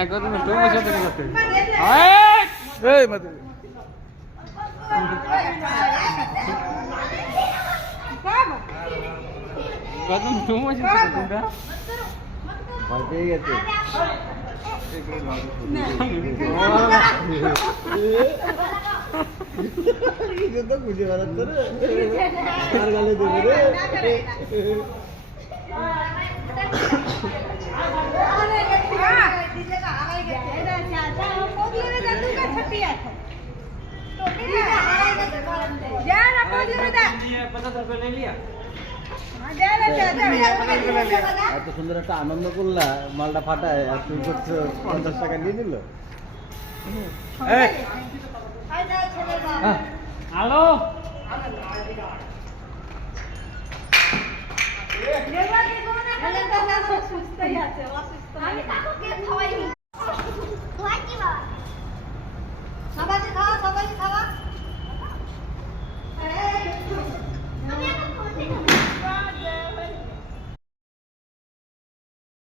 একবার তুমি তো বসে থেকে যাচ্ছে এই মতে কত তুমি বসে থেকে তোমরা ভয় পেয়ে গেছে এই তো বুঝে বেড়াচ্ছে রে আর গালে দেবে রে এত সুন্দর একটা আনন্দ করলা মালটা ফাটায় আর তুমি করছো 50 টাকা দিয়ে দিল হ্যালো